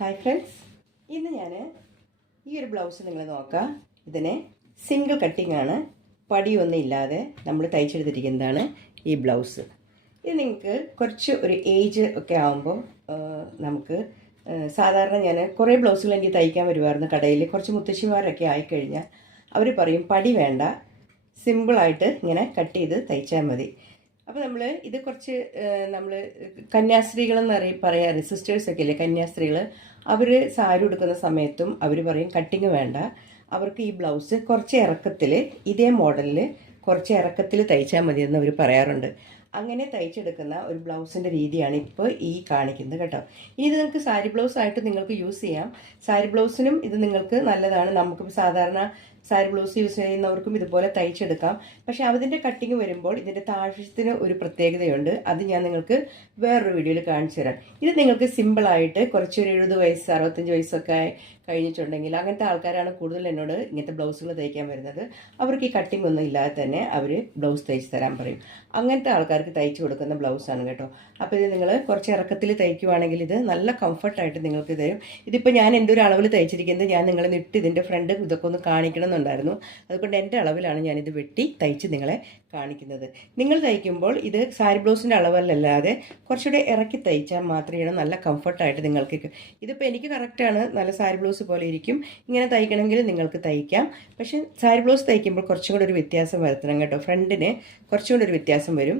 Hi friends, ഇന്ന് ഞാൻ ഈ ഒരു ബ്ലൗസ് നിങ്ങൾ നോക്കാം. ഇതിന് സിംഗിൾ കട്ടിംഗ് ആണ്, പടിയൊന്നും ഇല്ലാതെ നമ്മൾ തയ്ച്ചെടുത്തിരിക്കുന്നതാണ് ഈ ബ്ലൗസ്. ഇത് നിങ്ങൾക്ക് കുറച്ച് ഒരു ഏജ് ഒക്കെ ആകുമ്പോൾ നമുക്ക് സാധാരണ ഞാൻ കുറേ ബ്ലൗസുകൾ എനിക്ക് തയ്ക്കാൻ വരുമായിരുന്നു കടയിൽ. കുറച്ച് മുത്തശ്ശിമാരൊക്കെ ആയിക്കഴിഞ്ഞാൽ അവർ പറയും പടി വേണ്ട, സിമ്പിളായിട്ട് ഇങ്ങനെ കട്ട് ചെയ്ത് തയ്ച്ചാൽ മതി. അപ്പോൾ നമ്മൾ ഇത് കുറച്ച് നമ്മൾ കന്യാസ്ത്രീകളെന്ന് പറയാറ്, സിസ്റ്റേഴ്സൊക്കെ ഇല്ലേ കന്യാസ്ത്രീകൾ, അവർ സാരി ഉടുക്കുന്ന സമയത്തും അവർ പറയും കട്ടിങ് വേണ്ട, അവർക്ക് ഈ ബ്ലൗസ് കുറച്ച് ഇറക്കത്തിൽ ഇതേ മോഡലിൽ കുറച്ച് ഇറക്കത്തിൽ തയ്ച്ചാൽ മതിയെന്ന് അവർ പറയാറുണ്ട്. അങ്ങനെ തയ്ച്ചെടുക്കുന്ന ഒരു ബ്ലൗസിൻ്റെ രീതിയാണ് ഇപ്പോൾ ഈ കാണിക്കുന്നത് കേട്ടോ. ഇനി ഇത് നിങ്ങൾക്ക് സാരി ബ്ലൗസ് ആയിട്ട് നിങ്ങൾക്ക് യൂസ് ചെയ്യാം. സാരി ബ്ലൗസിനും ഇത് നിങ്ങൾക്ക് നല്ലതാണ്. നമുക്ക് സാധാരണ സാരി ബ്ലൗസ് യൂസ് ചെയ്യുന്നവർക്കും ഇതുപോലെ തയ്ച്ചെടുക്കാം. പക്ഷേ അതിൻ്റെ കട്ടിങ് വരുമ്പോൾ ഇതിൻ്റെ താഴ്വശത്തിന് ഒരു പ്രത്യേകതയുണ്ട്. അത് ഞാൻ നിങ്ങൾക്ക് വേറൊരു വീഡിയോയിൽ കാണിച്ചു തരാം. ഇത് നിങ്ങൾക്ക് സിമ്പിളായിട്ട് കുറച്ചൊരു 70 വയസ്സ് 65 വയസ്സൊക്കെ കഴിഞ്ഞിട്ടുണ്ടെങ്കിൽ അങ്ങനത്തെ ആൾക്കാരാണ് കൂടുതൽ എന്നോട് ഇങ്ങനത്തെ ബ്ലൗസുകൾ തയ്ക്കാൻ വരുന്നത്. അവർക്ക് ഈ കട്ടിംഗ് ഒന്നും ഇല്ലാതെ തന്നെ അവർ ബ്ലൗസ് തയ്ച്ച് തരാൻ പറയും. അങ്ങനത്തെ ആൾക്കാർക്ക് തയ്ച്ചു കൊടുക്കുന്ന ബ്ലൗസാണ് കേട്ടോ. അപ്പോൾ ഇത് നിങ്ങൾ കുറച്ച് ഇറക്കത്തിൽ തയ്ക്കുവാണെങ്കിൽ ഇത് നല്ല കംഫർട്ടായിട്ട് നിങ്ങൾക്ക് തരും. ഇതിപ്പോൾ ഞാൻ എൻ്റെ ഒരു അളവിൽ തയ്ച്ചിരിക്കുന്നത് ഞാൻ നിങ്ങളെ നിട്ട് ഇതിൻ്റെ ഫ്രണ്ട് ഇതൊക്കെ ഒന്ന് കാണിക്കണം എന്നുണ്ടായിരുന്നു. അതുകൊണ്ട് എൻ്റെ അളവിലാണ് ഞാനിത് വെട്ടി തയ്ച്ച് നിങ്ങളെ കാണിക്കുന്നത്. നിങ്ങൾ തയ്ക്കുമ്പോൾ ഇത് സാരി ബ്ലൗസിൻ്റെ അളവല്ലാതെ കുറച്ചുകൂടെ ഇറക്കി തയ്ച്ചാൽ മാത്രമേ നല്ല കംഫർട്ടായിട്ട് നിങ്ങൾക്ക്. ഇതിപ്പോൾ എനിക്ക് കറക്റ്റാണ്, നല്ല സാരി ബ്ലൗസ് പോലെ ഇരിക്കും. ഇങ്ങനെ തയ്ക്കണമെങ്കിൽ നിങ്ങൾക്ക് തയ്ക്കാം. പക്ഷേ സാരി ബ്ലൗസ് തയ്ക്കുമ്പോൾ കുറച്ചും കൂടെ ഒരു വ്യത്യാസം വരുത്തണം കേട്ടോ. ഫ്രണ്ടിന് കുറച്ചും കൂടെ ഒരു വ്യത്യാസം വരും.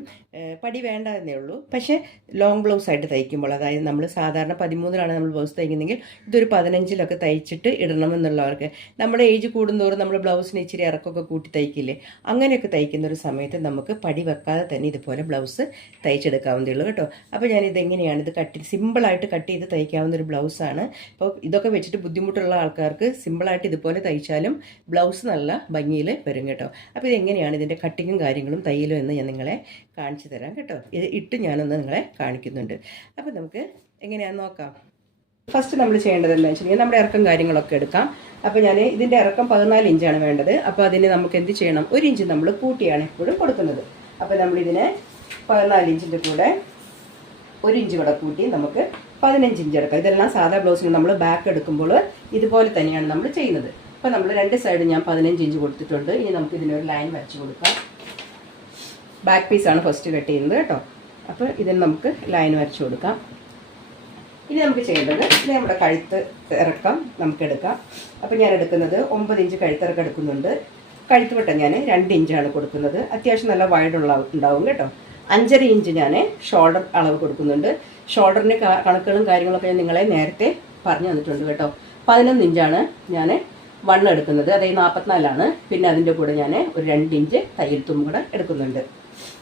പടി വേണ്ട എന്നേ ഉള്ളൂ. പക്ഷേ ലോങ് ബ്ലൗസ് ആയിട്ട് തയ്ക്കുമ്പോൾ, അതായത് നമ്മൾ സാധാരണ 13-ലാണ് നമ്മൾ ബ്ലൗസ് തയ്ക്കുന്നെങ്കിൽ ഇതൊരു 15-ലൊക്കെ തയ്ച്ചിട്ട് ഇടണമെന്നുള്ളവർക്ക്, നമ്മുടെ ഏജ് കൂടുന്തോറും നമ്മൾ ബ്ലൗസിന് ഇച്ചിരി ഇറക്കമൊക്കെ കൂട്ടി തയ്ക്കില്ലേ, അങ്ങനെയൊക്കെ തയ്ക്കുന്ന ഒരു സമയത്ത് നമുക്ക് പടി വെക്കാതെ തന്നെ ഇതുപോലെ ബ്ലൗസ് തയ്ച്ചെടുക്കാവുന്നതേ ഉള്ളൂ കേട്ടോ. അപ്പോൾ ഞാനിതെങ്ങനെയാണ് ഇത് സിമ്പിളായിട്ട് കട്ട് ചെയ്ത് തയ്ക്കാവുന്ന ഒരു ബ്ലൗസാണ്. അപ്പോൾ ഇതൊക്കെ വെച്ചിട്ട് ബുദ്ധിമുട്ടുള്ള ആൾക്കാർക്ക് സിമ്പിളായിട്ട് ഇതുപോലെ തയ്ച്ചാലും ബ്ലൗസ് നല്ല ഭംഗിയിൽ വരും കേട്ടോ. അപ്പോൾ ഇതെങ്ങനെയാണ് ഇതിൻ്റെ കട്ടിങ്ങും കാര്യങ്ങളും തയ്യലും എന്ന് ഞാൻ നിങ്ങളെ കാണിച്ചു തരാം കേട്ടോ. ഇത് ഇട്ട് ഞാനൊന്ന് നിങ്ങളെ കാണിക്കുന്നുണ്ട്. അപ്പോൾ നമുക്ക് എങ്ങനെയാണെന്ന് നോക്കാം. ഫസ്റ്റ് നമ്മൾ ചെയ്യേണ്ടതെന്ന് വെച്ചിട്ടുണ്ടെങ്കിൽ നമ്മുടെ ഇറക്കം കാര്യങ്ങളൊക്കെ എടുക്കാം. അപ്പോൾ ഞാൻ ഇതിൻ്റെ ഇറക്കം 14 ഇഞ്ചാണ് വേണ്ടത്. അപ്പോൾ അതിന് നമുക്ക് എന്ത് ചെയ്യണം, 1 ഇഞ്ച് നമ്മൾ കൂട്ടിയാണ് എപ്പോഴും കൊടുക്കുന്നത്. അപ്പോൾ നമ്മളിതിനെ 14 ഇഞ്ചിൻ്റെ കൂടെ 1 ഇഞ്ച് കൂടെ കൂട്ടി നമുക്ക് 15 ഇഞ്ച് എടുക്കാം. ഇതെല്ലാം സാധാ ബ്ലൗസിന് നമ്മൾ ബാക്ക് എടുക്കുമ്പോൾ ഇതുപോലെ തന്നെയാണ് നമ്മൾ ചെയ്യുന്നത്. അപ്പോൾ നമ്മൾ 2 സൈഡ് ഞാൻ 15 ഇഞ്ച് കൊടുത്തിട്ടുണ്ട്. ഇനി നമുക്ക് ഇതിനൊരു ലൈൻ വരച്ച് കൊടുക്കാം. ബാക്ക് പീസാണ് ഫസ്റ്റ് കട്ട് ചെയ്യുന്നത് കേട്ടോ. അപ്പോൾ ഇതിന് നമുക്ക് ലൈൻ വരച്ച് കൊടുക്കാം. ഇനി നമുക്ക് ചെയ്യേണ്ടത് ഇത് നമ്മുടെ കഴുത്ത് ഇറക്കം നമുക്ക് എടുക്കാം. അപ്പോൾ ഞാൻ എടുക്കുന്നത് 9 ഇഞ്ച് കഴുത്തിറക്കം എടുക്കുന്നുണ്ട്. കഴുത്ത് വട്ടം ഞാൻ 2 ഇഞ്ചാണ് കൊടുക്കുന്നത്. അത്യാവശ്യം നല്ല വൈഡുള്ള ഉണ്ടാവും കേട്ടോ. 5.5 ഇഞ്ച് ഞാൻ ഷോൾഡർ അളവ് കൊടുക്കുന്നുണ്ട്. ഷോൾഡറിൻ്റെ കണക്കുകളും കാര്യങ്ങളൊക്കെ ഞാൻ നിങ്ങളെ നേരത്തെ പറഞ്ഞു തന്നിട്ടുണ്ട് കേട്ടോ. 11 ഇഞ്ചാണ് ഞാൻ വണ്ണം എടുക്കുന്നത്, അതായത് 44-ലാണ്. പിന്നെ അതിൻ്റെ കൂടെ ഞാൻ ഒരു 2 ഇഞ്ച് തയ്യൽ തുമ്പ് കൂടെ എടുക്കുന്നുണ്ട്.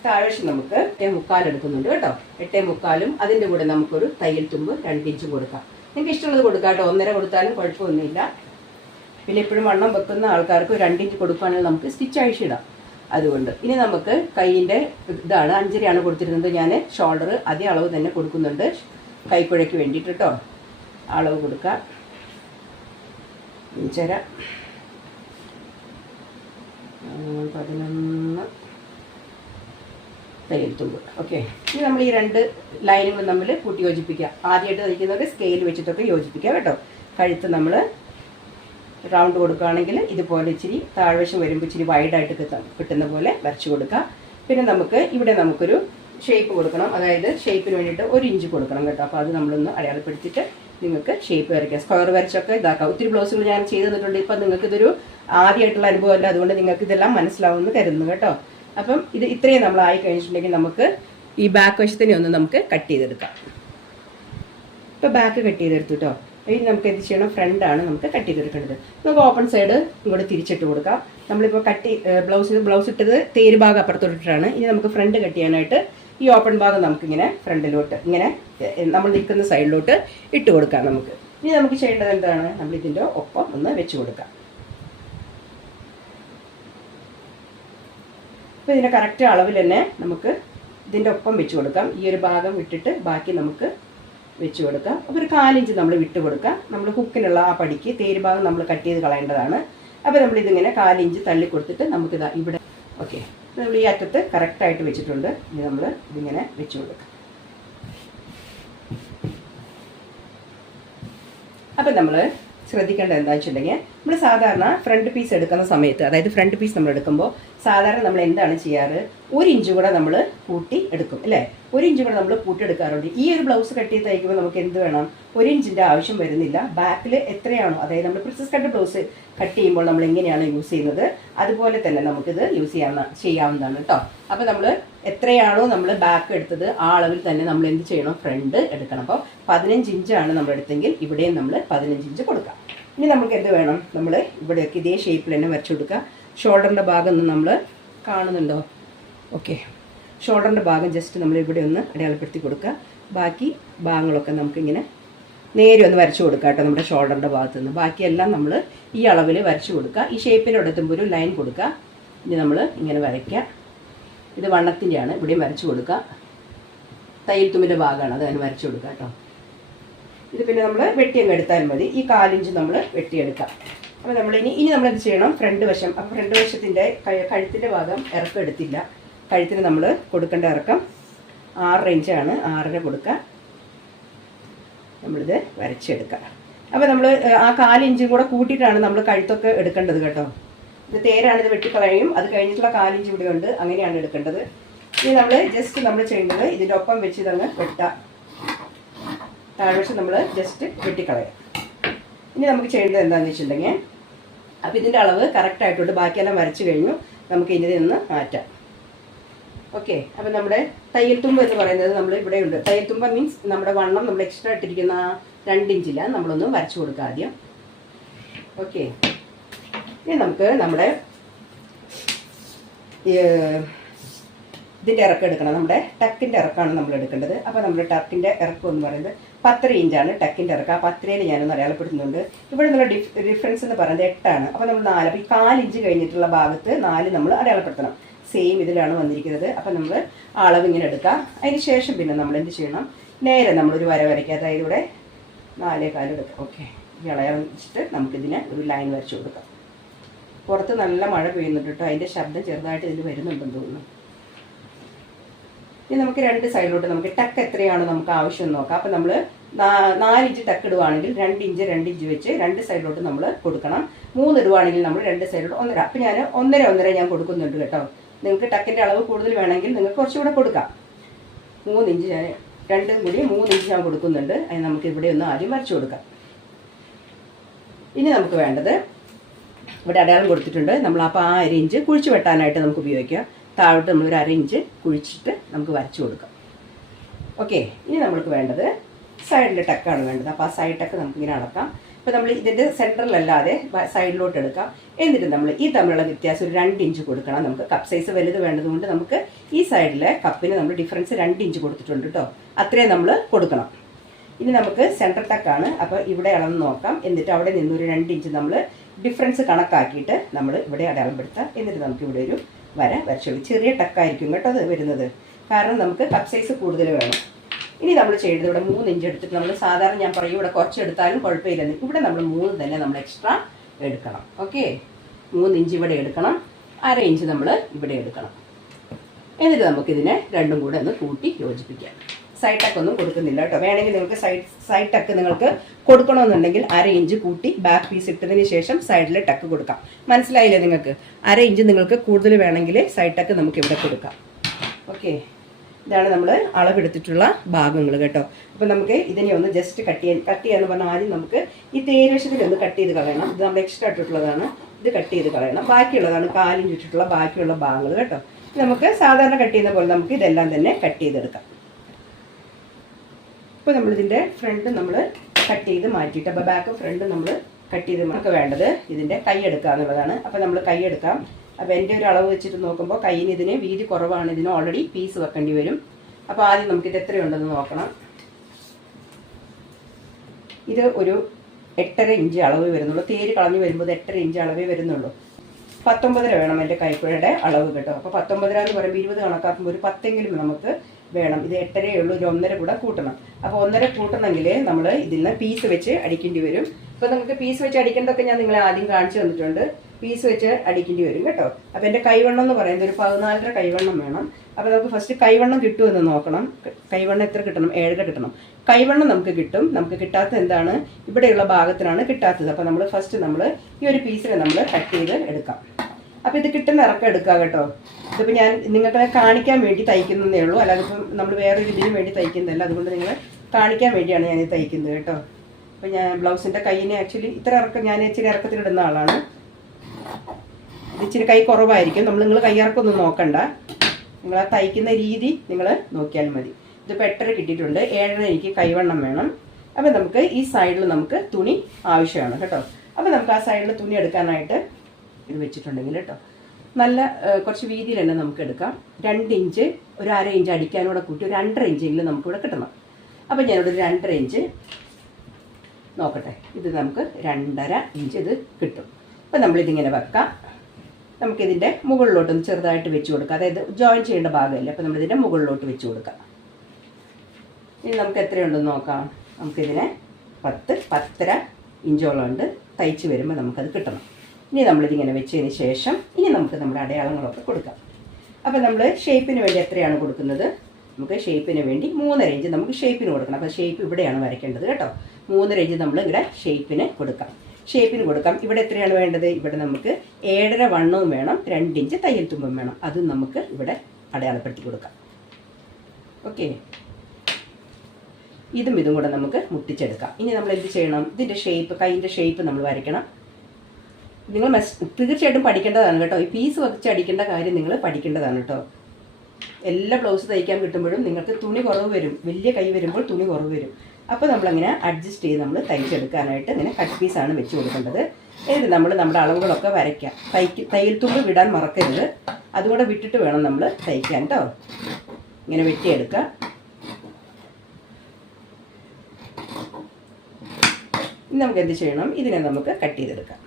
താഴ്വശം നമുക്ക് 8.25 എടുക്കുന്നുണ്ട് കേട്ടോ. 8.25-ഉം അതിൻ്റെ കൂടെ നമുക്കൊരു തയ്യൽ തുമ്പ് 2 ഇഞ്ച് കൊടുക്കാം. നിങ്ങൾക്ക് ഇഷ്ടമുള്ളത് കൊടുക്കാം കേട്ടോ. 1.5 കൊടുത്താലും കുഴപ്പമൊന്നുമില്ല. പിന്നെ എപ്പോഴും വണ്ണം വെക്കുന്ന ആൾക്കാർക്ക് 2 ഇഞ്ച് കൊടുക്കുകയാണെങ്കിൽ നമുക്ക് സ്റ്റിച്ച് അഴിച്ചിടാം. അതുകൊണ്ട് ഇനി നമുക്ക് കൈയിൻ്റെ ഇതാണ് 5.5-ആണ് കൊടുത്തിരുന്നത്. ഞാൻ ഷോൾഡർ അതേ അളവ് തന്നെ കൊടുക്കുന്നുണ്ട്, കൈക്കുഴയ്ക്ക് വേണ്ടിയിട്ട് കേട്ടോ. അളവ് കൊടുക്കാം. 5.5 11 തയ്യൽ തുമ്പ്. ഓക്കെ, ഇനി നമ്മൾ ഈ 2 ലൈനുകൾ തമ്മിൽ കൂട്ടി യോജിപ്പിക്കുക. ആദ്യമായിട്ട് തയ്ക്കുന്നത് സ്കെയിൽ വെച്ചിട്ടൊക്കെ യോജിപ്പിക്കുക കേട്ടോ. കഴുത്ത് നമ്മൾ റൗണ്ട് കൊടുക്കുകയാണെങ്കിൽ ഇതുപോലെ ഇച്ചിരി താഴ്വശം വരുമ്പോൾ ഇച്ചിരി വൈഡായിട്ട് കിട്ടുന്ന പോലെ വരച്ച് കൊടുക്കുക. പിന്നെ നമുക്ക് ഇവിടെ നമുക്കൊരു ഷേപ്പ് കൊടുക്കണം, അതായത് ഷേപ്പിന് വേണ്ടിയിട്ട് 1 ഇഞ്ച് കൊടുക്കണം കേട്ടോ. അപ്പോൾ അത് നമ്മളൊന്ന് അടയാളപ്പെടുത്തിയിട്ട് നിങ്ങൾക്ക് ഷേപ്പ് വരയ്ക്കാം. സ്ക്വയർ വരച്ചൊക്കെ ഇതാക്കാം. ഒത്തിരി ബ്ലൗസുകൾ ഞാൻ ചെയ്ത് തന്നിട്ടുണ്ട്. ഇപ്പം നിങ്ങൾക്കിതൊരു ആദ്യമായിട്ടുള്ള അനുഭവമല്ല, അതുകൊണ്ട് നിങ്ങൾക്ക് ഇതെല്ലാം മനസ്സിലാവുമെന്ന് കരുതുന്നു കേട്ടോ. അപ്പം ഇത് ഇത്രയും നമ്മൾ ആയി കഴിഞ്ഞിട്ടുണ്ടെങ്കിൽ നമുക്ക് ഈ ബാക്ക് വശത്തിനെ ഒന്ന് നമുക്ക് കട്ട് ചെയ്തെടുക്കാം. ഇപ്പോൾ ബാക്ക് കട്ട് ചെയ്തെടുത്തു കേട്ടോ. ഇനി നമുക്ക് എന്ത് ചെയ്യണം, ഫ്രണ്ടാണ് നമുക്ക് കട്ട് ചെയ്തെടുക്കേണ്ടത്. നമുക്ക് ഓപ്പൺ സൈഡ് ഇങ്ങോട്ട് തിരിച്ചിട്ട് കൊടുക്കാം. നമ്മളിപ്പോൾ ബ്ലൗസ് ഇട്ടത് തേര് ഭാഗം അപ്പുറത്തോട്ടിട്ടാണ്. ഇനി നമുക്ക് ഫ്രണ്ട് കട്ട് ചെയ്യാനായിട്ട് ഈ ഓപ്പൺ ഭാഗം നമുക്കിങ്ങനെ ഫ്രണ്ടിലോട്ട് ഇങ്ങനെ നമ്മൾ നിൽക്കുന്ന സൈഡിലോട്ട് ഇട്ട് കൊടുക്കാം നമുക്ക്. ഇനി നമുക്ക് ചെയ്യേണ്ടത് എന്താണ്, നമ്മളിതിൻ്റെ ഒപ്പം ഒന്ന് വെച്ച് കൊടുക്കാം. അപ്പോൾ ഇതിൻ്റെ കറക്റ്റ് അളവിൽ തന്നെ നമുക്ക് ഇതിൻ്റെ ഒപ്പം വെച്ച് കൊടുക്കാം. ഈ ഒരു ഭാഗം വിട്ടിട്ട് ബാക്കി നമുക്ക് വെച്ച് കൊടുക്കാം. അപ്പോൾ ഒരു 4 ഇഞ്ച് നമ്മൾ വിട്ട് കൊടുക്കാം. നമ്മൾ ഹുക്കിനുള്ള ആ പടിക്ക് തേര് ഭാഗം നമ്മൾ കട്ട് ചെയ്ത് കളയേണ്ടതാണ്. അപ്പോൾ നമ്മളിതിങ്ങനെ 4 ഇഞ്ച് തള്ളി കൊടുത്തിട്ട് നമുക്കിതാ ഇവിടെ ഓക്കെ നമ്മൾ ഈ അറ്റത്ത് കറക്റ്റായിട്ട് വെച്ചിട്ടുണ്ട്. ഇനി നമ്മൾ ഇതിങ്ങനെ വെച്ച് കൊടുക്കാം. അപ്പം നമ്മൾ ശ്രദ്ധിക്കേണ്ടത് എന്താ വെച്ചിട്ടുണ്ടെങ്കിൽ നമ്മൾ സാധാരണ ഫ്രണ്ട് പീസ് എടുക്കുന്ന സമയത്ത്, അതായത് ഫ്രണ്ട് പീസ് നമ്മൾ എടുക്കുമ്പോൾ സാധാരണ നമ്മൾ എന്താണ് ചെയ്യാറ്, 1 ഇഞ്ച് കൂടെ നമ്മൾ കൂട്ടി എടുക്കും അല്ലേ. 1 ഇഞ്ച് കൂടെ നമ്മൾ കൂട്ടിയെടുക്കാറുണ്ട്. ഈ ഒരു ബ്ലൗസ് കട്ട് ചെയ്ത് തയ്ക്കുമ്പോൾ നമുക്ക് എന്ത് വേണം, 1 ഇഞ്ചിൻ്റെ ആവശ്യം വരുന്നില്ല. ബാക്കിൽ എത്രയാണോ, അതായത് നമ്മൾ പ്രിൻസസ് കട്ട് ബ്ലൗസ് കട്ട് ചെയ്യുമ്പോൾ നമ്മൾ എങ്ങനെയാണ് യൂസ് ചെയ്യുന്നത് അതുപോലെ തന്നെ നമുക്കിത് ചെയ്യാവുന്നതാണ് കേട്ടോ. അപ്പോൾ നമ്മൾ എത്രയാണോ നമ്മൾ ബാക്ക് എടുത്തത് ആ അളവിൽ തന്നെ നമ്മൾ എന്ത് ചെയ്യണം, ഫ്രണ്ട് എടുക്കണം. അപ്പോൾ 15 ഇഞ്ചാണ് നമ്മൾ എടുത്തെങ്കിൽ ഇവിടെയും നമ്മൾ 15 ഇഞ്ച് കൊടുക്കാം. ഇനി നമുക്ക് എന്ത് വേണം, നമ്മൾ ഇവിടെയൊക്കെ ഇതേ ഷേപ്പിൽ തന്നെ വരച്ചു കൊടുക്കുക. ഷോൾഡറിൻ്റെ ഭാഗം ഒന്ന് നമ്മൾ കാണുന്നുണ്ടോ? ഓക്കെ, ഷോൾഡറിൻ്റെ ഭാഗം ജസ്റ്റ് നമ്മൾ ഇവിടെ ഒന്ന് അടയാളപ്പെടുത്തി കൊടുക്കുക. ബാക്കി ഭാഗങ്ങളൊക്കെ നമുക്കിങ്ങനെ നേരെ ഒന്ന് വരച്ചു കൊടുക്കുക കേട്ടോ, നമ്മുടെ ഷോൾഡറിൻ്റെ ഭാഗത്ത് നിന്ന്. ബാക്കിയെല്ലാം നമ്മൾ ഈ അളവിൽ വരച്ചു കൊടുക്കുക. ഈ ഷേപ്പിലോട് എത്തുമ്പോൾ ഒരു ലൈൻ കൊടുക്കുക. ഇനി നമ്മൾ ഇങ്ങനെ വരയ്ക്കുക. ഇത് വണ്ണത്തിൻ്റെയാണ്, ഇവിടെയും വരച്ചു കൊടുക്കുക. തയ്യൽ തുമ്പിൻ്റെ ഭാഗമാണ്, അത് അതിന് വരച്ചു കൊടുക്കുക കേട്ടോ. ഇത് പിന്നെ നമ്മൾ വെട്ടിയങ്ങ് എടുത്താൽ മതി. ഈ 4 ഇഞ്ച് നമ്മൾ വെട്ടിയെടുക്കാം. അപ്പോൾ നമ്മൾ ഇനി നമ്മൾ എന്ത് ചെയ്യണം, ഫ്രണ്ട് വശം. അപ്പോൾ ഫ്രണ്ട് വശത്തിൻ്റെ കഴുത്തിൻ്റെ ഭാഗം ഇറക്കം എടുത്തില്ല. കഴുത്തിന് നമ്മൾ കൊടുക്കേണ്ട ഇറക്കം 6 ഇഞ്ചാണ്. 6.5 കൊടുക്കുക. നമ്മളിത് വരച്ചെടുക്കുക. അപ്പോൾ നമ്മൾ ആ 4 ഇഞ്ചും കൂടെ കൂട്ടിയിട്ടാണ് നമ്മൾ കഴുത്തൊക്കെ എടുക്കേണ്ടത് കേട്ടോ. ഇത് തേരാണ്, ഇത് വെട്ടിക്കളയും. അത് കഴിഞ്ഞിട്ടുള്ള 4 ഇഞ്ച് ഇവിടെ ഉണ്ട്, അങ്ങനെയാണ് എടുക്കേണ്ടത്. ഇനി നമ്മൾ ജസ്റ്റ് നമ്മൾ ചെയ്യേണ്ടത് ഇതിൻ്റെ ഒപ്പം വെച്ച് ഇതങ്ങ് വെട്ടാം. താഴ്വശം നമ്മൾ ജസ്റ്റ് വെട്ടിക്കളയാം. ഇനി നമുക്ക് ചെയ്യേണ്ടത് എന്താണെന്ന് വെച്ചിട്ടുണ്ടെങ്കിൽ, അപ്പോൾ ഇതിൻ്റെ അളവ് കറക്റ്റായിട്ടുണ്ട്. ബാക്കിയെല്ലാം വരച്ച് കഴിഞ്ഞു. നമുക്ക് ഇനി നിന്ന് മാറ്റാം. ഓക്കെ, അപ്പോൾ നമ്മുടെ തയ്യൽ തുമ്പ് എന്ന് പറയുന്നത് നമ്മൾ ഇവിടെ ഉണ്ട്. തയ്യൽ തുമ്പ മീൻസ് നമ്മുടെ വണ്ണം നമ്മൾ എക്സ്ട്രാ ഇട്ടിരിക്കുന്ന 2 ഇഞ്ചില്ല, നമ്മളൊന്ന് വരച്ചു കൊടുക്കുക ആദ്യം. ഓക്കെ, ഇനി നമുക്ക് നമ്മുടെ ഇതിൻ്റെ ഇറക്കം എടുക്കണം. നമ്മുടെ ടക്കിൻ്റെ ഇറക്കമാണ് നമ്മൾ എടുക്കേണ്ടത്. അപ്പോൾ നമ്മുടെ ടക്കിൻ്റെ ഇറക്കം എന്ന് പറയുന്നത് 10 ഇഞ്ചാണ് ടക്കിൻ്റെ ഇറക്കം. ആ 10 ഞാനൊന്ന് അടയാളപ്പെടുത്തുന്നുണ്ട്. ഇവിടെ നിന്നുള്ള ഡിഫറൻസ് എന്ന് പറയുന്നത് 8ആണ്. അപ്പോൾ നമ്മൾ 4, അപ്പോൾ ഈ 4 ഇഞ്ച് കഴിഞ്ഞിട്ടുള്ള ഭാഗത്ത് 4 നമ്മൾ അടയാളപ്പെടുത്തണം. സെയിം ഇതിലാണ് വന്നിരിക്കുന്നത്. അപ്പോൾ നമ്മൾ അളവ് ഇങ്ങനെ എടുക്കുക. അതിന് ശേഷം പിന്നെ നമ്മൾ എന്ത് ചെയ്യണം, നേരെ നമ്മളൊരു വര വരയ്ക്കുക. അതായത് ഇവിടെ 4.25 എടുക്കുക. ഓക്കെ, ഈ അളയാളം വെച്ചിട്ട് നമുക്കിതിനെ ഒരു ലൈൻ വരച്ച് കൊടുക്കാം. പുറത്ത് നല്ല മഴ പെയ്യുന്നുണ്ട് കേട്ടോ, അതിൻ്റെ ശബ്ദം ചെറുതായിട്ട് ഇതിൽ വരുന്നുണ്ടെന്ന് തോന്നുന്നു. ഇനി നമുക്ക് 2 സൈഡിലോട്ട് നമുക്ക് ടക്ക് എത്രയാണ് നമുക്ക് ആവശ്യം നോക്കാം. അപ്പോൾ നമ്മൾ 4 ഇഞ്ച് ടക്ക് ഇടുവാണെങ്കിൽ 2 ഇഞ്ച് വെച്ച് 2 സൈഡിലോട്ട് നമ്മൾ കൊടുക്കണം. 3 ഇടുവാണെങ്കിൽ നമ്മൾ 2 സൈഡിലോട്ട് 1.5. അപ്പോൾ ഞാൻ 1.5 ഞാൻ കൊടുക്കുന്നുണ്ട് കേട്ടോ. നിങ്ങൾക്ക് ടക്കിൻ്റെ അളവ് കൂടുതൽ വേണമെങ്കിൽ നിങ്ങൾക്ക് കുറച്ചുകൂടെ കൊടുക്കാം. 3 ഇഞ്ച് ഞാൻ 2 കൂടി 3 ഇഞ്ച് ഞാൻ കൊടുക്കുന്നുണ്ട്. അതിന് നമുക്ക് ഇവിടെ ഒന്ന് ആദ്യം വരച്ചു കൊടുക്കാം. ഇനി നമുക്ക് വേണ്ടത്, ഇവിടെ അടയാളം കൊടുത്തിട്ടുണ്ട്, നമ്മൾ അപ്പോൾ ആ 1 ഇഞ്ച് കുഴിച്ച് വെട്ടാനായിട്ട് നമുക്ക് ഉപയോഗിക്കാം. താഴോട്ട് നമ്മളൊരു 1/2 ഇഞ്ച് കുഴിച്ചിട്ട് നമുക്ക് വരച്ചു കൊടുക്കാം. ഓക്കെ, ഇനി നമ്മൾക്ക് വേണ്ടത് സൈഡിലെ ടക്കാണ് വേണ്ടത്. അപ്പോൾ ആ സൈഡ് ടക്ക് നമുക്കിങ്ങനെ അളക്കാം. ഇപ്പോൾ നമ്മൾ ഇതിൻ്റെ സെൻറ്ററിലല്ലാതെ സൈഡിലോട്ട് എടുക്കാം. എന്നിട്ട് നമ്മൾ ഈ തമ്മിലുള്ള വ്യത്യാസം ഒരു 2 ഇഞ്ച് കൊടുക്കണം. നമുക്ക് കപ്പ് സൈസ് വലുത് വേണ്ടതുകൊണ്ട് നമുക്ക് ഈ സൈഡിലെ കപ്പിന് നമ്മൾ ഡിഫറൻസ് 2 ഇഞ്ച് കൊടുത്തിട്ടുണ്ട് കേട്ടോ. അത്രയും നമ്മൾ കൊടുക്കണം. ഇനി നമുക്ക് സെൻറ്റർ ടക്കാണ്. അപ്പോൾ ഇവിടെ അളന്ന് നോക്കാം. എന്നിട്ട് അവിടെ നിന്നൊരു 2 ഇഞ്ച് നമ്മൾ ഡിഫറൻസ് കണക്കാക്കിയിട്ട് നമ്മൾ ഇവിടെ അടയാളപ്പെടുത്താം. എന്നിട്ട് നമുക്ക് ഇവിടെ ഒരു വര വരച്ചോളൂ. ചെറിയ ടക്കായിരിക്കും കേട്ടോ അത് വരുന്നത്, കാരണം നമുക്ക് കപ്പ് സൈസ് കൂടുതൽ വേണം. ഇനി നമ്മൾ ചെയ്തത് ഇവിടെ 3 ഇഞ്ച് എടുത്തിട്ട് നമ്മൾ സാധാരണ ഞാൻ പറയും ഇവിടെ കുറച്ച് എടുത്താലും കുഴപ്പമില്ലെന്ന്. ഇവിടെ നമ്മൾ 3 തന്നെ നമ്മൾ എക്സ്ട്രാ എടുക്കണം. ഓക്കെ, 3 ഇഞ്ച് ഇവിടെ എടുക്കണം, 1/2 ഇഞ്ച് നമ്മൾ ഇവിടെ എടുക്കണം. എന്നിട്ട് നമുക്കിതിനെ രണ്ടും കൂടെ ഒന്ന് കൂട്ടി യോജിപ്പിക്കാം. സൈഡ് ടക്ക് ഒന്നും കൊടുക്കുന്നില്ല കേട്ടോ. വേണമെങ്കിൽ നിങ്ങൾക്ക് സൈഡ് ടക്ക് നിങ്ങൾക്ക് കൊടുക്കണമെന്നുണ്ടെങ്കിൽ 1/2 ഇഞ്ച് കൂട്ടി ബാക്ക് പീസ് ഇട്ടതിന് ശേഷം സൈഡിൽ ടക്ക് കൊടുക്കാം. മനസ്സിലായില്ലേ നിങ്ങൾക്ക്? 1/2 ഇഞ്ച് നിങ്ങൾക്ക് കൂടുതൽ വേണമെങ്കിൽ സൈഡ് ടക്ക് നമുക്ക് ഇവിടെ കൊടുക്കാം. ഓക്കെ, ഇതാണ് നമ്മൾ അളവെടുത്തിട്ടുള്ള ഭാഗങ്ങൾ കേട്ടോ. അപ്പോൾ നമുക്ക് ഇതിനെ ഒന്ന് ജസ്റ്റ് കട്ട് ചെയ്യാന്ന് പറഞ്ഞാൽ ആദ്യം നമുക്ക് ഈ തേരുവശത്തിൽ ഒന്ന് കട്ട് ചെയ്ത് കളയണം. ഇത് നമ്മൾ എക്സ്ട്രാ ഇട്ടിട്ടുള്ളതാണ്, ഇത് കട്ട് ചെയ്ത് കളയണം. ബാക്കിയുള്ളതാണ് 4 ഇഞ്ച് ഇട്ടിട്ടുള്ള ബാക്കിയുള്ള ഭാഗങ്ങൾ കേട്ടോ. നമുക്ക് സാധാരണ കട്ട് ചെയ്യുന്ന പോലെ നമുക്ക് ഇതെല്ലാം തന്നെ കട്ട് ചെയ്തെടുക്കാം. ഇപ്പോൾ നമ്മളിതിൻ്റെ ഫ്രണ്ട് നമ്മൾ കട്ട് ചെയ്ത് മാറ്റിയിട്ട്, അപ്പോൾ ബാക്കും ഫ്രണ്ട് നമ്മൾ കട്ട് ചെയ്ത് നമുക്ക് വേണ്ടത് ഇതിൻ്റെ കൈ എടുക്കുക എന്നുള്ളതാണ്. അപ്പോൾ നമ്മൾ കൈ എടുക്കാം. അപ്പോൾ എൻ്റെ ഒരു അളവ് വെച്ചിട്ട് നോക്കുമ്പോൾ കയ്യിന് ഇതിന് വീതി കുറവാണ്. ഇതിന് ഓൾറെഡി പീസ് വെക്കേണ്ടി വരും. അപ്പോൾ ആദ്യം നമുക്കിത് എത്രയുണ്ടെന്ന് നോക്കണം. ഇത് ഒരു 8.5 ഇഞ്ച് അളവ് വരുന്നുള്ളൂ. തേര് കളഞ്ഞ് വരുമ്പോൾ 8.5 ഇഞ്ച് അളവേ വരുന്നുള്ളൂ. 19.5 വേണം എൻ്റെ കൈക്കുഴയുടെ അളവ് കേട്ടോ. അപ്പോൾ 19 എന്ന് പറയുമ്പോൾ 20 കണക്കാക്കുമ്പോൾ ഒരു 10എങ്കിലും നമുക്ക് വേണം. ഇത് 8.5 ഉള്ളൂ, ഒരു 1.5 കൂടെ കൂട്ടണം. അപ്പോൾ 1.5 കൂട്ടണമെങ്കിൽ നമ്മൾ ഇതിൽ നിന്ന് പീസ് വെച്ച് അടിക്കേണ്ടി വരും. ഇപ്പോൾ നിങ്ങൾക്ക് പീസ് വെച്ച് അടിക്കേണ്ടതൊക്കെ ഞാൻ നിങ്ങളെ ആദ്യം കാണിച്ചു തന്നിട്ടുണ്ട്. പീസ് വെച്ച് അടിക്കേണ്ടി വരും കേട്ടോ. അപ്പോൾ എൻ്റെ കൈവണ്ണം എന്ന് പറയുന്നത് ഒരു 14.5 കൈവണ്ണം വേണം. അപ്പോൾ നമുക്ക് ഫസ്റ്റ് കൈവണ്ണം കിട്ടുമെന്ന് നോക്കണം. കൈവണ്ണം എത്ര കിട്ടണം? 7 കിട്ടണം. കൈവണ്ണം നമുക്ക് കിട്ടും. നമുക്ക് കിട്ടാത്തത് എന്താണ്? ഇവിടെയുള്ള ഭാഗത്തിനാണ് കിട്ടാത്തത്. അപ്പോൾ നമ്മൾ ഫസ്റ്റ് ഈ ഒരു പീസിനെ നമ്മൾ കട്ട് ചെയ്ത് എടുക്കാം. അപ്പോൾ ഇത് കിട്ടുന്ന ഇറക്കം എടുക്കുക കേട്ടോ. ഇതിപ്പോൾ ഞാൻ നിങ്ങൾക്ക് കാണിക്കാൻ വേണ്ടി തയ്ക്കുന്നതേ ഉള്ളൂ, അല്ലാതെ ഇപ്പം നമ്മൾ വേറൊരു ഇതിന് വേണ്ടി തയ്ക്കുന്നതല്ല. അതുകൊണ്ട് നിങ്ങൾ കാണിക്കാൻ വേണ്ടിയാണ് ഞാനിത് തയ്ക്കുന്നത് കേട്ടോ. അപ്പോൾ ഞാൻ ബ്ലൗസിൻ്റെ കൈയിനെ ആക്ച്വലി ഇത്ര ഇറക്കം ഞാൻ ഇച്ചിരി ഇറക്കത്തിലിടുന്ന ആളാണ്. ഇത് ഇച്ചിരി കൈ കുറവായിരിക്കും. നിങ്ങൾ കൈയിറക്കൊന്നും നോക്കണ്ട, നിങ്ങൾ ആ തയ്ക്കുന്ന രീതി നിങ്ങൾ നോക്കിയാൽ മതി. ഇതിപ്പോൾ 8.5 കിട്ടിയിട്ടുണ്ട്. 7.5 എനിക്ക് കൈവണ്ണം വേണം. അപ്പോൾ നമുക്ക് ഈ സൈഡിൽ നമുക്ക് തുണി ആവശ്യമാണ് കേട്ടോ. അപ്പോൾ നമുക്ക് ആ സൈഡിൽ തുണി എടുക്കാനായിട്ട് ഇത് വെച്ചിട്ടുണ്ടെങ്കിൽ കേട്ടോ, നല്ല കുറച്ച് വീതിയിൽ തന്നെ നമുക്ക് എടുക്കാം. 2 ഇഞ്ച് ഒരു 1/2 ഇഞ്ച് അടിക്കാനൂടെ കൂട്ടി ഒരു 2.5 ഇഞ്ചെങ്കിലും നമുക്കിവിടെ കിട്ടണം. അപ്പോൾ ഞാനിവിടെ ഒരു 2.5 ഇഞ്ച് നോക്കട്ടെ. ഇത് നമുക്ക് 2.5 ഇഞ്ച് ഇത് കിട്ടും. അപ്പോൾ നമ്മളിതിങ്ങനെ വെക്കാം. നമുക്കിതിൻ്റെ മുകളിലോട്ടൊന്ന് ചെറുതായിട്ട് വെച്ച് കൊടുക്കാം. അതായത് ജോയിൻ ചെയ്യേണ്ട ഭാഗമല്ലേ, അപ്പോൾ നമ്മളിതിൻ്റെ മുകളിലോട്ട് വെച്ച് കൊടുക്കാം. ഇനി നമുക്ക് എത്രയുണ്ടെന്ന് നോക്കാം. നമുക്കിതിനെ 10-10.5 ഇഞ്ചോളം ഉണ്ട്. തയ്ച്ച് വരുമ്പോൾ നമുക്കത് കിട്ടണം. ഇനി നമ്മളിതിങ്ങനെ വെച്ചതിന് ശേഷം ഇനി നമുക്ക് നമ്മുടെ അടയാളങ്ങളൊക്കെ കൊടുക്കാം. അപ്പോൾ നമ്മൾ ഷേപ്പിന് വേണ്ടി എത്രയാണ് കൊടുക്കുന്നത്? നമുക്ക് ഷേപ്പിന് വേണ്ടി 3.5 ഇഞ്ച് നമുക്ക് ഷേപ്പിന് കൊടുക്കണം. അപ്പോൾ ഷേപ്പ് ഇവിടെയാണ് വരയ്ക്കേണ്ടത് കേട്ടോ. 3.5 ഇഞ്ച് നമ്മൾ ഇവിടെ ഷേപ്പിന് കൊടുക്കാം. ഇവിടെ എത്രയാണ് വേണ്ടത്? ഇവിടെ നമുക്ക് 7.5 വണ്ണവും വേണം, 2 ഇഞ്ച് തയ്യൽ തുമ്പും വേണം. അതും നമുക്ക് ഇവിടെ അടയാളപ്പെടുത്തി കൊടുക്കാം. ഓക്കെ, ഇതും കൂടെ നമുക്ക് മുട്ടിച്ചെടുക്കാം. ഇനി നമ്മൾ എന്ത് ചെയ്യണം? ഇതിൻ്റെ ഷേപ്പ്, കൈയിൻ്റെ ഷേപ്പ് നമ്മൾ വരയ്ക്കണം. നിങ്ങൾ തീർച്ചയായിട്ടും പഠിക്കേണ്ടതാണ് കേട്ടോ. ഈ പീസ് വെച്ച് അടിക്കേണ്ട കാര്യം നിങ്ങൾ പഠിക്കേണ്ടതാണ് കേട്ടോ. എല്ലാ ബ്ലൗസ് തയ്ക്കാൻ കിട്ടുമ്പോഴും നിങ്ങൾക്ക് തുണി കുറവ് വരും. വലിയ കൈ വരുമ്പോൾ തുണി കുറവ് വരും. അപ്പോൾ നമ്മളങ്ങനെ അഡ്ജസ്റ്റ് ചെയ്ത് നമ്മൾ തയ്ച്ചെടുക്കാനായിട്ട് ഇങ്ങനെ കട്ട് പീസാണ് വെച്ച് കൊടുക്കേണ്ടത്. എന്നിട്ട് നമ്മുടെ അളവുകളൊക്കെ വരയ്ക്കാം. തയ്യൽ തുമ്പ് വിടാൻ മറക്കരുത്. അതുകൂടെ വിട്ടിട്ട് വേണം നമ്മൾ തയ്ക്കാൻ കേട്ടോ. ഇങ്ങനെ വെട്ടിയെടുക്കുക. ഇനി നമുക്ക് എന്ത് ചെയ്യണം? ഇതിനെ നമുക്ക് കട്ട് ചെയ്തെടുക്കാം.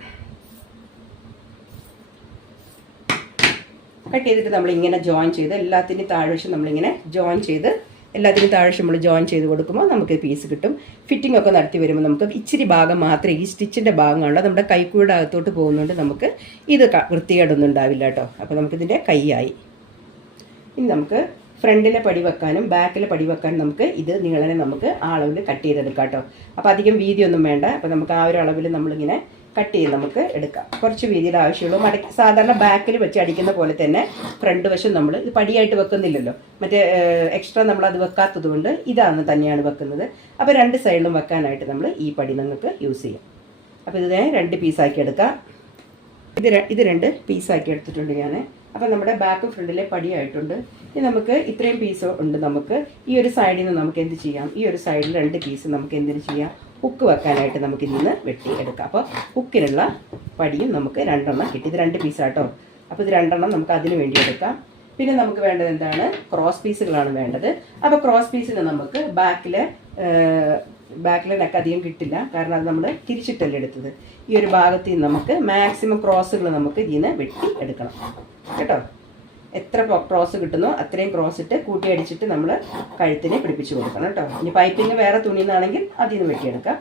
കട്ട് ചെയ്തിട്ട് നമ്മളിങ്ങനെ ജോയിൻ ചെയ്ത് എല്ലാത്തിൻ്റെയും താഴ്വശം നമ്മളിങ്ങനെ ജോയിൻ ചെയ്ത് നമ്മൾ ജോയിൻ ചെയ്ത് കൊടുക്കുമ്പോൾ നമുക്ക് പീസ് കിട്ടും. ഫിറ്റിംഗ് ഒക്കെ നടത്തി വരുമ്പോൾ നമുക്ക് ഇച്ചിരി ഭാഗം മാത്രമേ, ഈ സ്റ്റിച്ചിൻ്റെ ഭാഗം കാണുള്ളൂ. നമ്മുടെ കൈക്കൂടെ അകത്തോട്ട് പോകുന്നതുകൊണ്ട് നമുക്ക് ഇത് വൃത്തികേടൊന്നും ഉണ്ടാവില്ല കേട്ടോ. അപ്പോൾ നമുക്കിതിൻ്റെ കൈയായി. ഇനി നമുക്ക് ഫ്രണ്ടിലെ പടി വെക്കാനും ബാക്കിലെ പടി വെക്കാനും നമുക്ക് ഇത് നീളനെ നമുക്ക് ആ അളവിൽ കട്ട് ചെയ്തെടുക്കാം കേട്ടോ. അപ്പോൾ അധികം വീതിയൊന്നും വേണ്ട. അപ്പോൾ നമുക്ക് ആ ഒരു അളവിൽ നമ്മളിങ്ങനെ കട്ട് ചെയ്ത് നമുക്ക് എടുക്കാം. കുറച്ച് വീതിയുടെ ആവശ്യമുള്ളൂ. സാധാരണ ബാക്കിൽ വെച്ച് അടിക്കുന്ന പോലെ തന്നെ ഫ്രണ്ട് വശം നമ്മൾ ഇത് പടിയായിട്ട് വെക്കുന്നില്ലല്ലോ, മറ്റേ എക്സ്ട്രാ നമ്മൾ അത് വെക്കാത്തത് കൊണ്ട് ഇതാണ് തന്നെയാണ് വെക്കുന്നത്. അപ്പോൾ 2 സൈഡിലും വെക്കാനായിട്ട് നമ്മൾ ഈ പടി നിങ്ങൾക്ക് യൂസ് ചെയ്യാം. അപ്പോൾ ഇതിനെ 2 പീസാക്കി എടുക്കാം. ഇത് 2 പീസാക്കി എടുത്തിട്ടുണ്ട് ഞാൻ. അപ്പോൾ നമ്മുടെ ബാക്ക് ഫ്രണ്ടിലെ പടിയായിട്ടുണ്ട്. ഇനി നമുക്ക് ഇത്രയും പീസ് ഉണ്ട്. നമുക്ക് ഈ ഒരു സൈഡിൽ നിന്ന് നമുക്ക് എന്ത് ചെയ്യാം? ഈ ഒരു സൈഡിൽ 2 പീസ് നമുക്ക് എന്തിനു ചെയ്യാം? ഹുക്ക് വെക്കാനായിട്ട് നമുക്ക് ഇതിൽ നിന്ന് വെട്ടി എടുക്കാം. അപ്പോൾ ഹുക്കിനുള്ള പടിയും നമുക്ക് 2 എണ്ണം കിട്ടി. ഇത് 2 പീസാട്ടോ. അപ്പോൾ ഇത് 2 എണ്ണം നമുക്ക് അതിന് വേണ്ടി എടുക്കാം. പിന്നെ നമുക്ക് വേണ്ടത് എന്താണ്? ക്രോസ് പീസുകളാണ് വേണ്ടത്. അപ്പോൾ ക്രോസ് പീസിന് നമുക്ക് ബാക്കിലെ നെക്ക് അധികം കിട്ടില്ല, കാരണം അത് നമ്മൾ തിരിച്ചിട്ടല്ലേ എടുത്തത്. ഈ ഒരു ഭാഗത്ത് നിന്ന് നമുക്ക് മാക്സിമം ക്രോസുകൾ നമുക്ക് ഇതിൽ നിന്ന് വെട്ടി എടുക്കണം കേട്ടോ. എത്ര ക്രോസ് കിട്ടുന്നോ അത്രയും ക്രോസ് ഇട്ട് കൂട്ടി അടിച്ചിട്ട് നമ്മൾ കഴുത്തിനെ പിടിപ്പിച്ച് കൊടുക്കണം കേട്ടോ. ഇനി പൈപ്പിങ് വേറെ തുണിയിൽ നിന്നാണെങ്കിൽ അതിൽ നിന്ന് വെട്ടിയെടുക്കാം.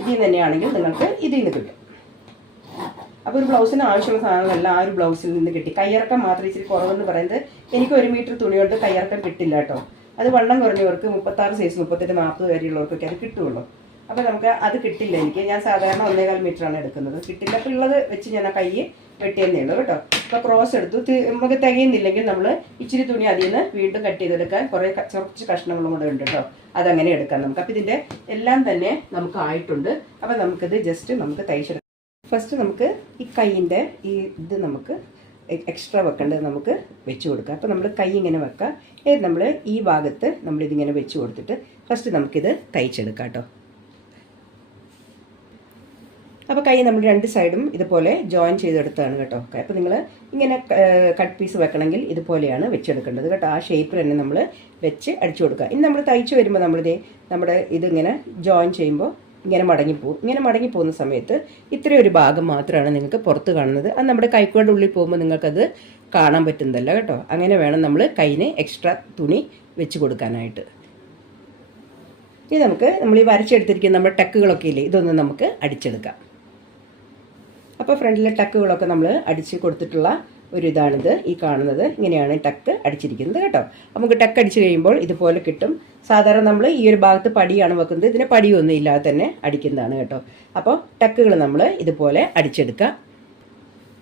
ഇതിൽ നിന്ന് തന്നെയാണെങ്കിൽ നിങ്ങൾക്ക് ഇതിൽ നിന്ന് കിട്ടും. അപ്പോൾ ഒരു ബ്ലൗസിന് ആവശ്യമുള്ള സാധനങ്ങളെല്ലാം ആ ഒരു ബ്ലൗസിൽ നിന്ന് കിട്ടി. കയ്യിറക്കം മാത്രം ഇച്ചിരി കുറവെന്ന് പറയുന്നത്, എനിക്ക് 1 മീറ്റർ തുണി കൊണ്ട് കയ്യിറക്കം കിട്ടില്ല കേട്ടോ. അത് വണ്ണം കുറഞ്ഞവർക്ക് 36 സൈസ് 38 40 വരെയുള്ളവർക്കൊക്കെ അത് കിട്ടുള്ളൂ. അപ്പോൾ നമുക്ക് അത് കിട്ടില്ല. ഞാൻ സാധാരണ 1.25 മീറ്ററാണ് എടുക്കുന്നത്. കിട്ടില്ല. അപ്പോൾ ഉള്ളത് വെച്ച് ഞാൻ ആ കൈ വെട്ടിയെന്നേ ഉള്ളൂ കേട്ടോ. അപ്പോൾ ക്രോസ് എടുത്തു. നമുക്ക് തികയുന്നില്ലെങ്കിൽ നമ്മൾ ഇച്ചിരി തുണി അതിൽ നിന്ന് വീണ്ടും കട്ട് ചെയ്തെടുക്കാൻ കുറച്ച് കഷ്ണങ്ങളും കൂടെ ഉണ്ട് കേട്ടോ. അതങ്ങനെ എടുക്കാം നമുക്ക്. അപ്പോൾ ഇതിൻ്റെ എല്ലാം തന്നെ നമുക്ക് ആയിട്ടുണ്ട്. അപ്പോൾ നമുക്കിത് ജസ്റ്റ് നമുക്ക് തയ്ച്ചെടുക്കാം. ഫസ്റ്റ് നമുക്ക് ഈ കൈയിൻ്റെ ഇത് നമുക്ക് എക്സ്ട്രാ വെക്കേണ്ടത് നമുക്ക് വെച്ച് കൊടുക്കാം. അപ്പോൾ നമ്മൾ കൈ ഇങ്ങനെ വെക്കുക. നമ്മൾ ഈ ഭാഗത്ത് നമ്മളിതിങ്ങനെ വെച്ച് കൊടുത്തിട്ട് ഫസ്റ്റ് നമുക്കിത് തയ്ച്ചെടുക്കാം കേട്ടോ. അപ്പോൾ കൈ നമ്മൾ 2 സൈഡും ഇതുപോലെ ജോയിൻ ചെയ്തെടുത്താണ് കേട്ടോ. അപ്പോൾ നിങ്ങൾ ഇങ്ങനെ കട്ട് പീസ് വെക്കണമെങ്കിൽ ഇതുപോലെയാണ് വെച്ചെടുക്കേണ്ടത് കേട്ടോ. ആ ഷേപ്പിൽ തന്നെ നമ്മൾ വെച്ച് അടിച്ചു കൊടുക്കുക. ഇനി നമ്മൾ തയ്ച്ച് വരുമ്പോൾ നമ്മുടെ ഇതിങ്ങനെ ജോയിൻ ചെയ്യുമ്പോൾ ഇങ്ങനെ മടങ്ങിപ്പോവും. ഇങ്ങനെ മടങ്ങിപ്പോകുന്ന സമയത്ത് ഇത്രയും ഒരു ഭാഗം മാത്രമാണ് നിങ്ങൾക്ക് പുറത്ത് കാണുന്നത്. അത് നമ്മുടെ കൈക്കോടെ ഉള്ളിൽ പോകുമ്പോൾ നിങ്ങൾക്കത് കാണാൻ പറ്റുന്നതല്ല കേട്ടോ. അങ്ങനെ വേണം നമ്മൾ കൈന് എക്സ്ട്രാ തുണി വെച്ച് കൊടുക്കാനായിട്ട്. ഇനി നമ്മൾ ഈ വരച്ചെടുത്തിരിക്കുന്ന നമ്മുടെ ടെക്കുകളൊക്കെ ഇല്ലേ, ഇതൊന്ന് നമുക്ക് അടിച്ചെടുക്കാം. അപ്പോൾ ഫ്രണ്ടിലെ ടക്കുകളൊക്കെ നമ്മൾ അടിച്ച് കൊടുത്തിട്ടുള്ള ഒരു ഇതാണിത്. ഈ കാണുന്നത് ഇങ്ങനെയാണ് ടക്ക് അടിച്ചിരിക്കുന്നത് കേട്ടോ. നമുക്ക് ടക്ക് അടിച്ച് കഴിയുമ്പോൾ ഇതുപോലെ കിട്ടും. സാധാരണ നമ്മൾ ഈ ഒരു ഭാഗത്ത് പടിയാണ് വെക്കുന്നത്, ഇതിന് പടിയൊന്നും ഇല്ലാതെ തന്നെ അടിക്കുന്നതാണ് കേട്ടോ. അപ്പോൾ ടക്കുകൾ നമ്മൾ ഇതുപോലെ അടിച്ചെടുക്കുക.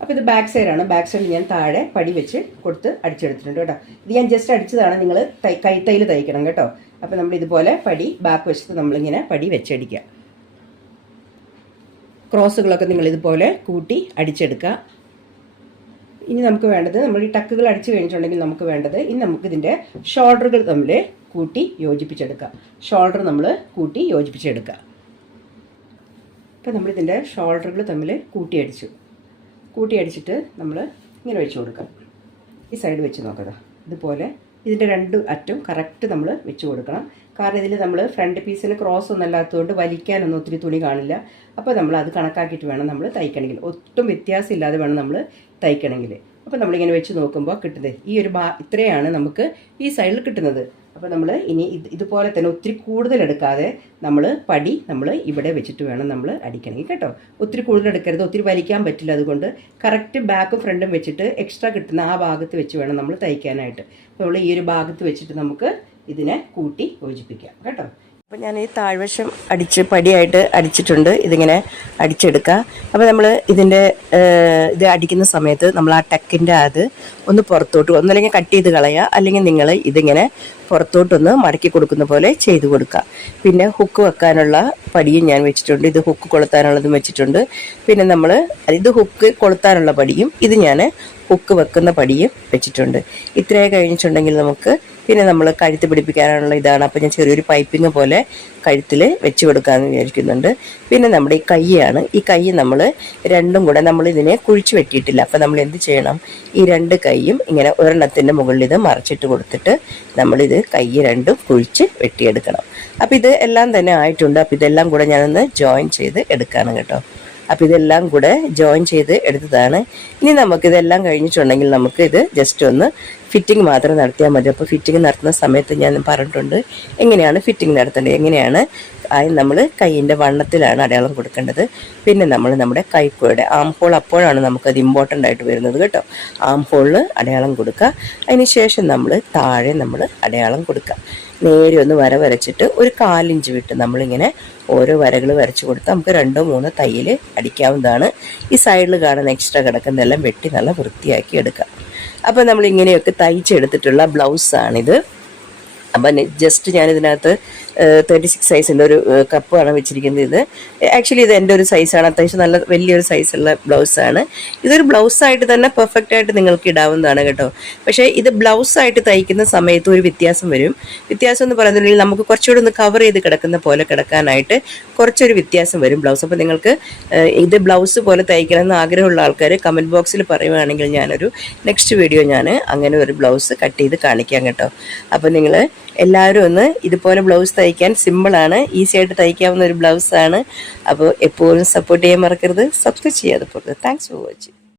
അപ്പോൾ ഇത് ബാക്ക് സൈഡാണ്. ബാക്ക് സൈഡിൽ ഞാൻ താഴെ പടി വെച്ച് കൊടുത്ത് അടിച്ചെടുത്തിട്ടുണ്ട് കേട്ടോ. ഇത് ഞാൻ ജസ്റ്റ് അടിച്ചതാണ്, നിങ്ങൾ കൈത്തൈൽ തയ്ക്കണം കേട്ടോ. അപ്പോൾ നമ്മൾ ഇതുപോലെ പടി ബാക്ക് വശത്ത് നമ്മളിങ്ങനെ പടി വെച്ചടിക്കുക. ക്രോസുകളൊക്കെ നിങ്ങൾ ഇതുപോലെ കൂട്ടി അടിച്ചെടുക്കുക. ഇനി നമുക്ക് വേണ്ടത്, നമ്മൾ ഈ ടക്കുകൾ അടിച്ചു കഴിഞ്ഞിട്ടുണ്ടെങ്കിൽ നമുക്ക് വേണ്ടത്, ഇനി നമുക്കിതിൻ്റെ ഷോൾഡറുകൾ തമ്മിൽ കൂട്ടി യോജിപ്പിച്ചെടുക്കാം. ഷോൾഡർ നമ്മൾ കൂട്ടി യോജിപ്പിച്ചെടുക്കുക. അപ്പോൾ നമ്മളിതിൻ്റെ ഷോൾഡറുകൾ തമ്മിൽ കൂട്ടി അടിച്ചിട്ട് നമ്മൾ ഇങ്ങനെ വെച്ച് കൊടുക്കാം. ഈ സൈഡ് വെച്ച് നോക്കുക. ഇതുപോലെ ഇതിൻ്റെ രണ്ട് അറ്റം കറക്റ്റ് നമ്മൾ വെച്ച് കൊടുക്കണം. കാരണം ഇതിൽ നമ്മൾ ഫ്രണ്ട് പീസിന് ക്രോസ് ഒന്നും അല്ലാത്തതുകൊണ്ട് വലിക്കാനൊന്നും ഒത്തിരി തുണി കാണില്ല. അപ്പോൾ നമ്മൾ അത് കണക്കാക്കിയിട്ട് വേണം നമ്മൾ തയ്ക്കണമെങ്കിൽ, ഒട്ടും വ്യത്യാസമില്ലാതെ വേണം നമ്മൾ തയ്ക്കണമെങ്കിൽ. അപ്പോൾ നമ്മളിങ്ങനെ വെച്ച് നോക്കുമ്പോൾ കിട്ടുന്നത് ഈ ഒരു ഇത്രയാണ് നമുക്ക് ഈ സൈഡിൽ കിട്ടുന്നത്. അപ്പോൾ നമ്മൾ ഇനി ഇതുപോലെ തന്നെ ഒത്തിരി കൂടുതൽ എടുക്കാതെ നമ്മൾ പടി നമ്മൾ ഇവിടെ വെച്ചിട്ട് വേണം നമ്മൾ അടിക്കണമെങ്കിൽ കേട്ടോ. ഒത്തിരി കൂടുതൽ എടുക്കരുത്, ഒത്തിരി വലിക്കാൻ പറ്റില്ല. അതുകൊണ്ട് കറക്റ്റ് ബാക്കും ഫ്രണ്ടും വെച്ചിട്ട് എക്സ്ട്രാ കിട്ടുന്ന ആ ഭാഗത്ത് വെച്ച് വേണം നമ്മൾ തയ്ക്കാനായിട്ട്. നമ്മൾ ഈ ഒരു ഭാഗത്ത് വെച്ചിട്ട് നമുക്ക് ഇതിനെ കൂട്ടി യോജിപ്പിക്കാം കേട്ടോ. അപ്പോൾ ഞാൻ ഈ താഴ്വശം പടിയായിട്ട് അടിച്ചിട്ടുണ്ട്. ഇതിങ്ങനെ അടിച്ചെടുക്കുക. അപ്പോൾ നമ്മൾ ഇത് അടിക്കുന്ന സമയത്ത് നമ്മൾ ആ ടക്കിൻ്റെ അത് ഒന്ന് പുറത്തോട്ട്, ഒന്നല്ലെങ്കിൽ കട്ട് ചെയ്ത് കളയുക, അല്ലെങ്കിൽ നിങ്ങൾ ഇതിങ്ങനെ പുറത്തോട്ടൊന്ന് മടക്കി കൊടുക്കുന്ന പോലെ ചെയ്ത് കൊടുക്കുക. പിന്നെ ഹുക്ക് വെക്കാനുള്ള പടിയും ഞാൻ വെച്ചിട്ടുണ്ട്. ഇത് ഹുക്ക് കൊളുത്താനുള്ളതും വെച്ചിട്ടുണ്ട്. പിന്നെ ഇത് ഹുക്ക് കൊളുത്താനുള്ള പടിയും ഇത് ഞാൻ ഹുക്ക് വെക്കുന്ന പടിയും വെച്ചിട്ടുണ്ട്. ഇത്രയും കഴിഞ്ഞിട്ടുണ്ടെങ്കിൽ നമുക്ക് പിന്നെ നമ്മൾ കഴുത്ത് പിടിപ്പിക്കാനുള്ള ഇതാണ്. അപ്പോൾ ഞാൻ ചെറിയൊരു പൈപ്പിംഗ് പോലെ കഴുത്തിൽ വെച്ച് കൊടുക്കാമെന്ന് വിചാരിക്കുന്നുണ്ട്. പിന്നെ നമ്മുടെ ഈ കൈയാണ്. ഈ കൈ നമ്മൾ രണ്ടും കൂടെ നമ്മൾ ഇതിനെ കുഴിച്ച് വെട്ടിയിട്ടില്ല. അപ്പോൾ നമ്മൾ എന്ത് ചെയ്യണം, ഈ രണ്ട് കൈയും ഇങ്ങനെ ഒരെണ്ണത്തിൻ്റെ മുകളിൽ ഇത് മറച്ചിട്ട് കൊടുത്തിട്ട് നമ്മളിത് കൈ രണ്ടും കുഴിച്ച് വെട്ടിയെടുക്കണം. അപ്പോൾ ഇത് എല്ലാം തന്നെ ആയിട്ടുണ്ട്. അപ്പോൾ ഇതെല്ലാം കൂടെ ഞാനൊന്ന് ജോയിൻ ചെയ്ത് എടുക്കുകയാണ് കേട്ടോ. അപ്പോൾ ഇതെല്ലാം കൂടെ ജോയിൻ ചെയ്ത് എടുത്തതാണ്. ഇനി നമുക്കിതെല്ലാം കഴിഞ്ഞിട്ടുണ്ടെങ്കിൽ നമുക്ക് ഇത് ജസ്റ്റ് ഒന്ന് ഫിറ്റിംഗ് മാത്രം നടത്തിയാൽ മതി. അപ്പോൾ ഫിറ്റിംഗ് നടത്തുന്ന സമയത്ത് ഞാൻ പറഞ്ഞിട്ടുണ്ട് എങ്ങനെയാണ് ഫിറ്റിംഗ് നടത്തേണ്ടത്, എങ്ങനെയാണ്. നമ്മൾ കൈയിൻ്റെ വണ്ണത്തിലാണ് അടയാളം കൊടുക്കേണ്ടത്. പിന്നെ നമ്മൾ നമ്മുടെ കൈക്കോയുടെ ആം ഹോൾ, അപ്പോഴാണ് നമുക്കത് ഇമ്പോർട്ടൻ്റ് ആയിട്ട് വരുന്നത് കേട്ടോ. ആം ഹോളിൽ അടയാളം കൊടുക്കുക. അതിന് ശേഷം നമ്മൾ താഴെ അടയാളം കൊടുക്കുക. നേരെ ഒന്ന് വരച്ചിട്ട് ഒരു 1/4 ഇഞ്ച് വിട്ട് നമ്മളിങ്ങനെ ഓരോ വരകൾ വരച്ച് കൊടുത്താൽ നമുക്ക് 2-3 തയ്യൽ അടിക്കാവുന്നതാണ്. ഈ സൈഡിൽ കാണുന്ന എക്സ്ട്രാ കിടക്കുന്നതെല്ലാം വെട്ടി നല്ല വൃത്തിയാക്കി എടുക്കാം. അപ്പോൾ നമ്മൾ ഇങ്ങനെയൊക്കെ തയ്ച്ചെടുത്തിട്ടുള്ള ബ്ലൗസാണിത്. അപ്പം ജസ്റ്റ് ഞാനിതിനകത്ത് 36 സൈസിൻ്റെ ഒരു കപ്പാണ് വെച്ചിരിക്കുന്നത്. ഇത് ആക്ച്വലി ഇത് എൻ്റെ ഒരു സൈസാണ്, അത്യാവശ്യം നല്ല വലിയൊരു സൈസുള്ള ബ്ലൗസാണ്. ഇതൊരു ബ്ലൗസായിട്ട് തന്നെ പെർഫെക്റ്റ് ആയിട്ട് നിങ്ങൾക്ക് ഇടാവുന്നതാണ് കേട്ടോ. പക്ഷേ ഇത് ബ്ലൗസായിട്ട് തയ്ക്കുന്ന സമയത്ത് ഒരു വ്യത്യാസം വരും. വ്യത്യാസം എന്ന് പറയുന്നുണ്ടെങ്കിൽ നമുക്ക് കുറച്ചുകൂടി ഒന്ന് കവർ ചെയ്ത് കിടക്കുന്ന പോലെ കിടക്കാനായിട്ട് കുറച്ചൊരു വ്യത്യാസം വരും ബ്ലൗസ്. അപ്പോൾ നിങ്ങൾക്ക് ഇത് ബ്ലൗസ് പോലെ തയ്ക്കണമെന്ന് ആഗ്രഹമുള്ള ആൾക്കാർ കമൻറ്റ് ബോക്സിൽ പറയുകയാണെങ്കിൽ ഞാനൊരു നെക്സ്റ്റ് വീഡിയോ ഞാൻ അങ്ങനെ ഒരു ബ്ലൗസ് കട്ട് ചെയ്ത് കാണിക്കാം കേട്ടോ. അപ്പോൾ നിങ്ങൾ എല്ലാവരും ഒന്ന് ഇതുപോലെ ബ്ലൗസ് തയ്ക്കാൻ സിമ്പിളാണ്, ഈസി ആയിട്ട് തയ്ക്കാവുന്ന ഒരു ബ്ലൗസാണ്. അപ്പോൾ എപ്പോഴും സപ്പോർട്ട് ചെയ്യാൻ മറക്കരുത്, സബ്സ്ക്രൈബ് ചെയ്യാതെ പോകരുത്. Thanks for watching.